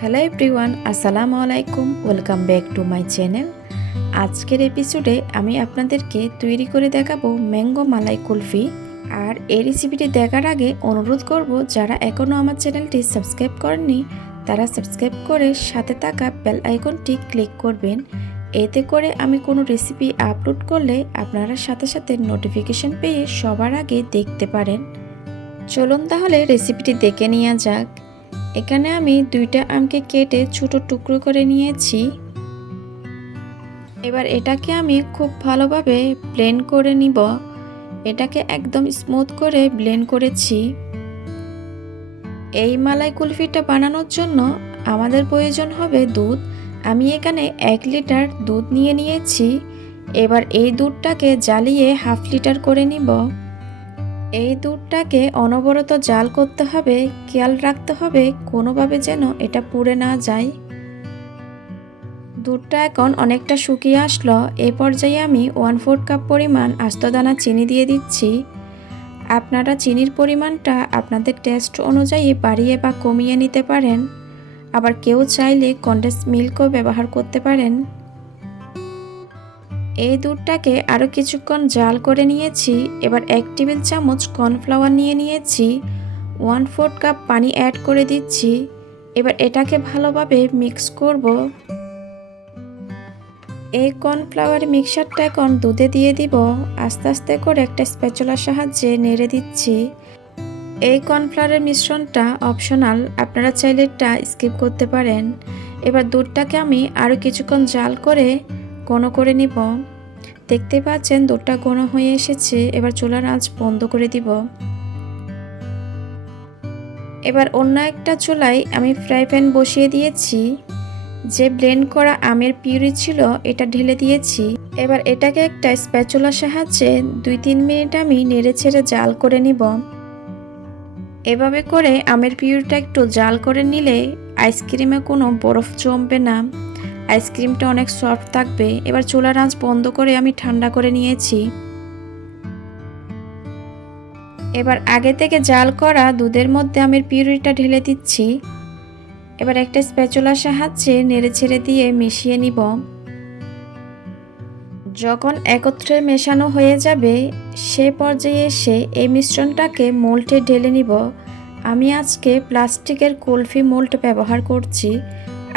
Hello everyone, আসসালামু আলাইকুম। Welcome back to my channel. আজকের এপিসোডে আমি আপনাদেরকে তৈরি করে দেখাবো ম্যাঙ্গো মালাই কুলফি। আর এই রেসিপিটি দেখার আগে অনুরোধ করব, যারা এখনও আমার চ্যানেলটি সাবস্ক্রাইব করেননি তারা সাবস্ক্রাইব করে সাথে থাকা বেল আইকনটি ক্লিক করবেন। এতে করে আমি কোনো রেসিপি আপলোড করলে আপনারা সাথে সাথে নোটিফিকেশন পেয়ে সবার আগে দেখতে পারেন। চলুন তাহলে রেসিপিটি দেখে নেওয়া যাক। এখানে আমি 2টা আমকে কেটে ছোট টুকরো করে নিয়েছি। এবার এটাকে আমি খুব ভালোভাবে ব্লেন্ড করে নিব। এটাকে একদম স্মুথ করে ব্লেন্ড করেছি। এই মালাই কুলফিটা বানানোর জন্য আমাদের প্রয়োজন হবে দুধ। আমি এখানে 1 লিটার দুধ নিয়ে নিয়েছি। এবার এই দুধটাকে জ্বালিয়ে 1/2 লিটার করে নিব। এই দুধটাকে অনবরত জাল করতে হবে, খেয়াল রাখতে হবে কোনোভাবে যেন এটা পুড়ে না যায়। দুধটা এখন অনেকটা শুকিয়ে আসলো। এই পর্যায়ে আমি 1/4 কাপ পরিমাণ আস্ত দানা চিনি দিয়ে দিচ্ছি। আপনারা চিনির পরিমাণটা আপনাদের টেস্ট অনুযায়ী বাড়িয়ে বা কমিয়ে নিতে পারেন। আবার কেউ চাইলে কনডেন্স মিল্কও ব্যবহার করতে পারেন। এই দুধটাকে আরও কিছুক্ষণ জাল করে নিয়েছি। এবার 1 টেবিল চামচ কর্নফ্লাওয়ার নিয়ে নিয়েছি। 1/4 কাপ পানি অ্যাড করে দিচ্ছি। এবার এটাকে ভালোভাবে মিক্স করব। এই কর্নফ্লাওয়ার মিক্সচারটা এখন দুধে দিয়ে দিব। আস্তে আস্তে করে একটা স্প্যাচুলার সাহায্যে নেড়ে দিচ্ছি। এই কর্নফ্লাওয়ারের মিশ্রণটা অপশনাল, আপনারা চাইলে এটা স্কিপ করতে পারেন। এবার দুধটাকে আমি আরও কিছুক্ষণ জাল করে ঘন করে নিব। দেখতে পাচ্ছেন দুধটা ঘন হয়ে এসেছে। এবার চুলার আঁচ বন্ধ করে দিব। এবার অন্য একটা চুলায় আমি ফ্রাই প্যান বসিয়ে দিয়েছি। যে ব্লেন্ড করা আমের পিউরি ছিল এটা ঢেলে দিয়েছি। এবার এটাকে একটা স্প্যাচুলার সাহায্যে 2-3 মিনিট আমি নেড়ে ছেড়ে জাল করে নিব। এভাবে করে আমের পিউরিটা একটু জাল করে নিলে আইসক্রিমে কোনো বরফ জমবে না, আইসক্রিমটা অনেক সফট থাকবে। এবার চুলার আঁচ বন্ধ করে আমি ঠান্ডা করে নিয়েছি। এবার আগে থেকে জাল করা দুধের মধ্যে আমের পিউরিটা ঢেলে দিচ্ছি। এবার একটা স্প্যাচুলার সাহায্যে নেড়ে ছেড়ে দিয়ে মিশিয়ে নিব। যখন একত্রে মেশানো হয়ে যাবে সে পর্যায়ে এসে এই মিশ্রণটাকে মোল্ডে ঢেলে নিব। আমি আজকে প্লাস্টিকের কুলফি মোল্ড ব্যবহার করছি।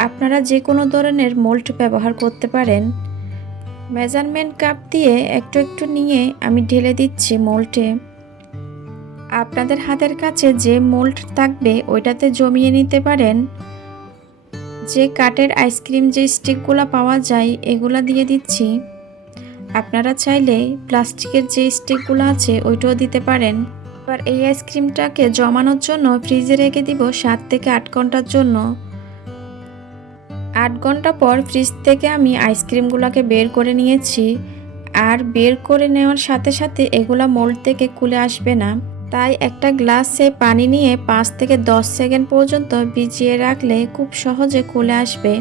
আপনারা যে কোনো ধরনের মোল্ড ব্যবহার করতে পারেন। মেজারমেন্ট কাপ দিয়ে একটু একটু নিয়ে আমি ঢেলে দিচ্ছি মোল্ডে। আপনাদের হাতের কাছে যে মোল্ড থাকবে ওইটাতে জমিয়ে নিতে পারেন। যে কাঠের আইসক্রিম যে স্টিকগুলো পাওয়া যায় এগুলা দিয়ে দিচ্ছি। আপনারা চাইলে প্লাস্টিকের যে স্টিকগুলো আছে ওইটাও দিতে পারেন। এবার এই আইসক্রিমটাকে জমানোর জন্য ফ্রিজে রেখে দিব 7 থেকে 8 ঘন্টার জন্য। 8 ঘন্টা পর ফ্রিজ থেকে আমি আইসক্রিমগুলোকে বের করে নিয়েছি। আর বের করে নেওয়ার সাথে সাথে এগুলা মোল্ড থেকে খুলে আসবে না। তাই একটা গ্লাসে পানি নিয়ে 5 থেকে 10 সেকেন্ড পর্যন্ত ভিজিয়ে রাখলে খুব সহজে খুলে আসবে।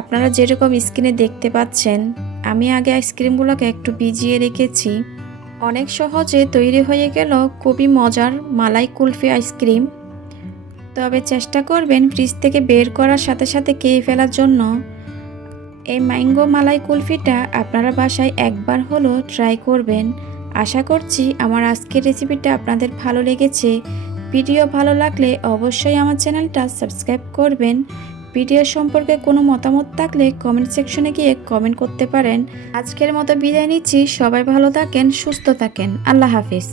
আপনারা যেরকম স্ক্রিনে দেখতে পাচ্ছেন, আমি আগে আইসক্রিমগুলোকে একটু ভিজিয়ে রেখেছি। অনেক সহজে তৈরি হয়ে গেল খুবই মজার মালাই কুলফি আইসক্রিম। তবে চেষ্টা করবেন ফ্রিজ থেকে বের করার সাথে সাথে খেয়ে ফেলার জন্য। এই ম্যাঙ্গো মালাই কুলফিটা আপনারা বাসায় একবার হলো ট্রাই করবেন। আশা করছি আমার আজকের রেসিপিটা আপনাদের ভালো লেগেছে। ভিডিও ভালো লাগলে অবশ্যই আমার চ্যানেলটা সাবস্ক্রাইব করবেন। ভিডিও সম্পর্কে কোনো মতামত থাকলে কমেন্ট সেকশনে গিয়ে কমেন্ট করতে পারেন। আজকের মতো বিদায় নিচ্ছি। সবাই ভালো থাকেন, সুস্থ থাকেন। আল্লাহ হাফিজ।